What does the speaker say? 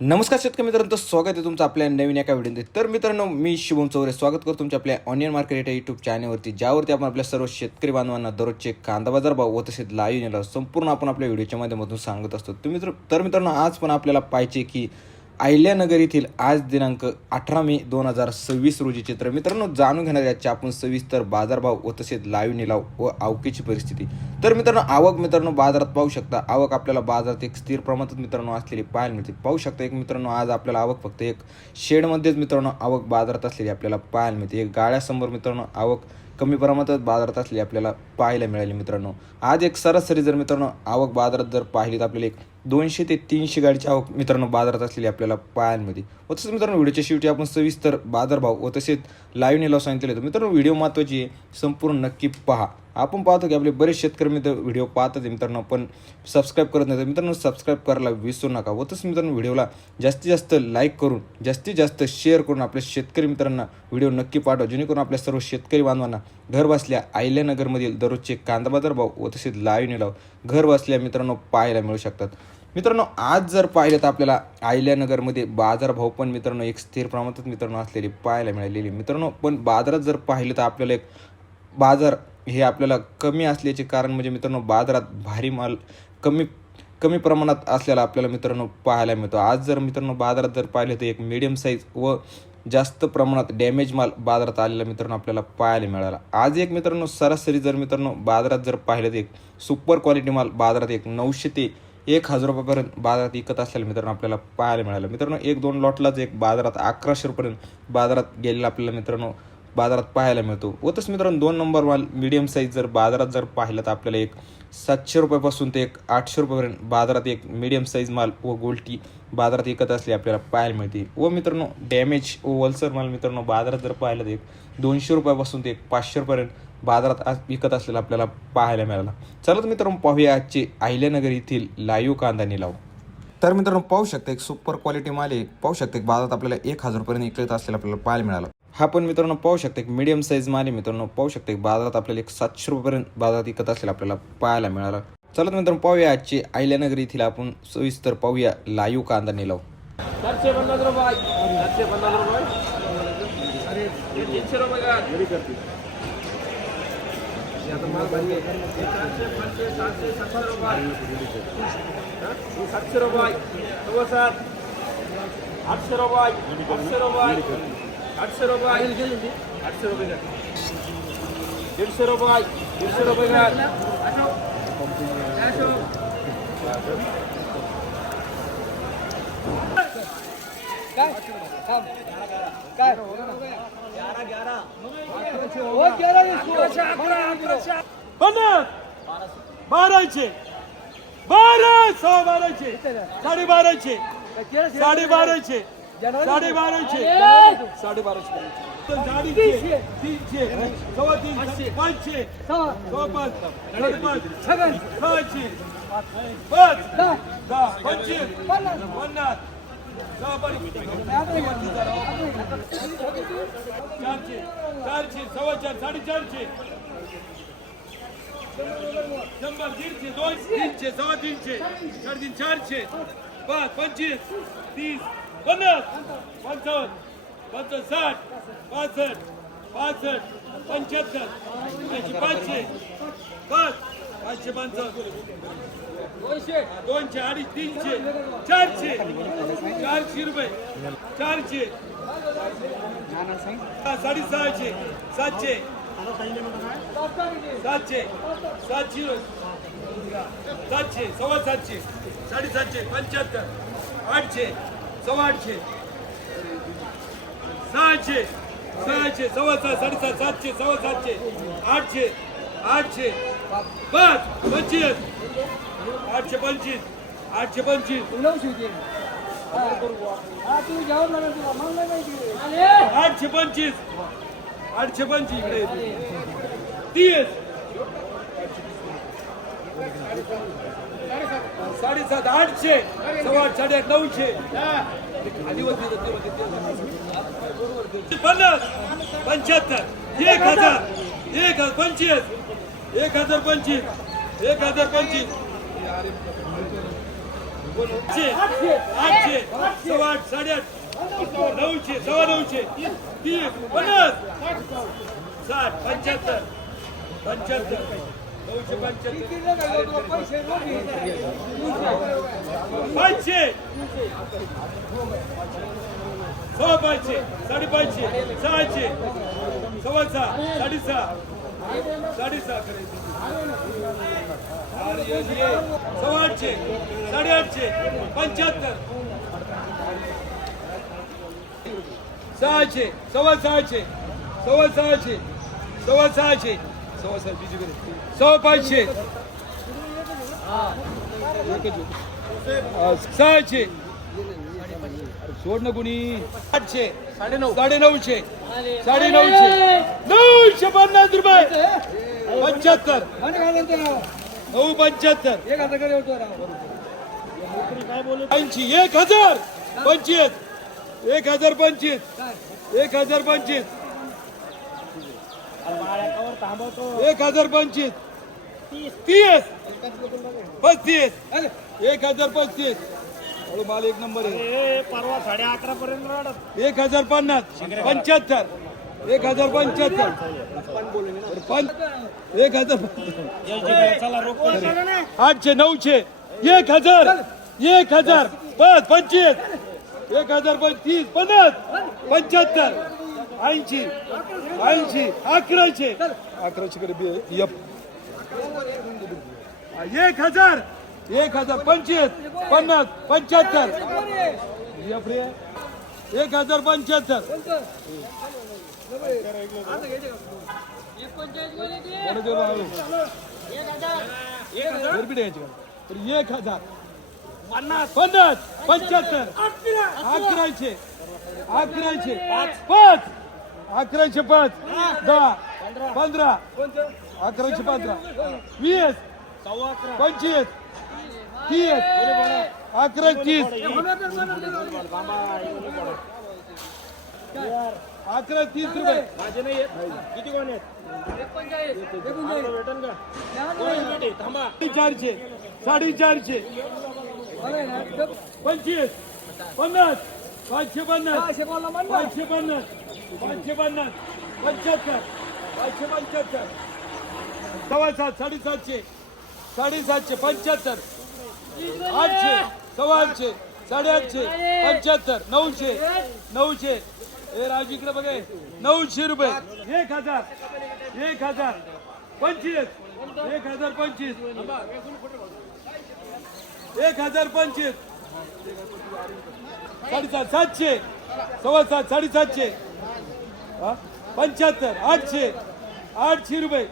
नमस्कार शेतकरी मित्रांनो, तर स्वागत आहे तुमचं आपल्या नवीन एका व्हिडिओमध्ये. तर मित्रांनो, मी शुभम चौरे स्वागत करतो तुमच्या आपल्या ऑनियन मार्केट या यूट्यूब चॅनलवरती, ज्यावरती आपण आपल्या सर्व शेतकरी बांधवांना दररोजचे कांदा बाजार भाव व तसेच लाईव्ह निलाव संपूर्ण आपण आपल्या व्हिडिओच्या माध्यमातून सांगत असतो. तर मित्रांनो, आज पण आपल्याला पाहिजे की अहिल्यानगर येथील आज दिनांक 18 मे 2026 रोजीचे. तर मित्रांनो, जाणून घेणार याचे आपण सविस्तर बाजारभाव व तसेच लाईव्ह निलाव व आवकीची परिस्थिती. तर मित्रांनो, आवक मित्रांनो बाजारात पाहू शकता. आवक आपल्याला बाजारात एक स्थिर प्रमाणात मित्रांनो असलेली पाहायला मिळते. पाहू शकता एक मित्रांनो, आज आपल्याला आवक फक्त एक शेडमध्येच मित्रांनो आवक बाजारात असलेली आपल्याला पाहायला मिळते. एक गाळ्यासमोर मित्रांनो आवक कमी प्रमाणात बाजारात असलेली आपल्याला पाहायला मिळाली. मित्रांनो, आज एक सरासरी जर मित्रांनो आवक बाजारात जर पाहिली तर आपल्याला एक 200 ते 300 गाडीची आवक मित्रांनो बाजारात असलेली आपल्याला पाहायला मिळते. व तसंच मित्रांनो, व्हिडिओच्या शेवटी आपण सविस्तर बाजारभाव व तसेच लाईव्ह निलाव सांगितले. तर मित्रांनो, व्हिडिओ महत्त्वाची आहे, संपूर्ण नक्की पहा. आपण पाहतो की आपले बरेच शेतकरी मित्र व्हिडिओ पाहतात मित्रांनो, पण सबस्क्राईब करत नाही. तर मित्रांनो, सबस्क्राईब करायला विसरू नका. व तसंच मित्रांनो, व्हिडिओला जास्तीत जास्त लाईक करून जास्तीत जास्त शेअर करून आपल्या शेतकरी मित्रांना व्हिडिओ नक्की पाठवा, जेणेकरून आपल्या सर्व शेतकरी बांधवांना घर बसल्या अहिल्यानगरमधील दररोजचे कांदा बाजार भाव व तसेच लाईव्ह निलाव घर बसल्या मित्रांनो पाहायला मिळू शकतात. मित्रांनो, आज जर पाहिलं तर आपल्याला अहिल्यानगरमध्ये बाजारभाव पण मित्रांनो एक स्थिर प्रमाणात मित्रांनो असलेली पाहायला मिळालेली. मित्रांनो, पण बाजारात जर पाहिलं तर आपल्याला एक बाजार हे आपल्याला कमी असल्याचे कारण म्हणजे मित्रांनो, बाजारात भारी माल कमी प्रमाणात असलेला आपल्याला मित्रांनो पाहायला मिळतो. आज जर मित्रांनो बाजारात जर पाहिलं तर एक मीडियम साईज व जास्त प्रमाणात डॅमेज माल बाजारात आलेला मित्रांनो आपल्याला पाहायला मिळाला. आज एक मित्रांनो सरासरी जर मित्रांनो बाजारात जर पाहिलं तर एक सुपर क्वालिटी माल बाजारात एक 900 ते 1000 रुपयापर्यंत बाजारात विकत असलेलं मित्रांनो आपल्याला पाहायला मिळालं. मित्रांनो, 1-2 लॉटलाच एक बाजारात 1100 रुपयापर्यंत बाजारात गेलेला आपल्याला मित्रांनो बाजारात पाहायला मिळतो. व तसं मित्रांनो, 2 नंबर माल मीडियम साईज जर बाजारात जर पाहिलं तर आपल्याला एक 700 रुपयापासून ते एक 800 रुपयापर्यंत बाजारात एक मीडियम साईज माल व गोल्टी बाजारात विकत असले आपल्याला पाहायला मिळते. व मित्रांनो, डॅमेज व वलसर माल मित्रांनो बाजारात जर पाहिलं तर एक 200 रुपयापासून ते एक 500 रुपयापर्यंत बाजारात आज विकत असलेला आपल्याला पाहायला मिळाला. चला तर मित्रांनो, पाहूया आजचे अहिल्यानगर येथील लाईव्ह कांदा निलाव. तर मित्रांनो, पाहू शकता एक सुपर क्वालिटी माल आहे. पाहू शकता एक बाजारात आपल्याला 1000 रुपयापर्यंत विकत असलेला आपल्याला पाहायला मिळाला. हा पण मित्रांनो पाहू शकता एक मीडियम साईज माल आहे. मित्रांनो, पाहू शकता एक बाजारात आपल्याला एक 700 रुपयापर्यंत बाजारात विकत असलेला आपल्याला पाहायला मिळाला. चला तर मित्रांनो, पाहूया आजचे अहिल्यानगर येथील आपण सविस्तर पाहूया लाईव्ह कांदा निलाव. 450 रुपये 450 रुपये अरे 300 रुपये का घरी करते आता माल बंद आहे 400 500 700 700 रुपये 700 रुपये 7 800 रुपये 800 रुपये 800 रुपये 800 रुपये का 150 रुपये 150 रुपये का काय काय 1200 1200 1200 1200 1200 300 400 500 दोनशे अडीच 300 400 रुपये 400 650 700 700 सव्वा 700 750 75 800 सव्वा 800 600 सव्वा 7 750 सव्वा 700 800 800 बस 25 825 825 825 825 इकडे 30 7.5 800 सव्वा 8 900 50 75 1000 1025 1025 1025 आठशे आठशे सव्वा आठ साडेआठ 900 सव्वा 900 30 50 60 75 75 975 500 सव्वा 500 साडेपाचशे 600 सव्वा 6 साडेसहा 6.5 सव्वा 800 850 75 600 सव्वा 600 सव्वा 600 सव्वा 600 सव्वा 500 600 सोड ना कोणी 800 950 950 रुपये 75 975 80 1000 25 1025 1025 1025 30 35 1035 माल एक नंबर आहे परवा 11:30 पर्यंत 1050 75 1075 800 900 1000 1000 5 25 1025 50 75 80 1100 कडे 1000 25 50 75 1075 1000 50 75 1100 5 1100 5 10 15 1100 15 20 25 30 1130 1130 रुपये किती कोण आहेत 400 450 25 50 550 550 550 75 575 सव्वा 7 750 750 75 800 सव्वा 800 850 75 900 900 हे राजू इकडे बघे 900 रुपये 1000 25 1025 1025 750 700 सव्वा 7 750 75 800 800 रुपये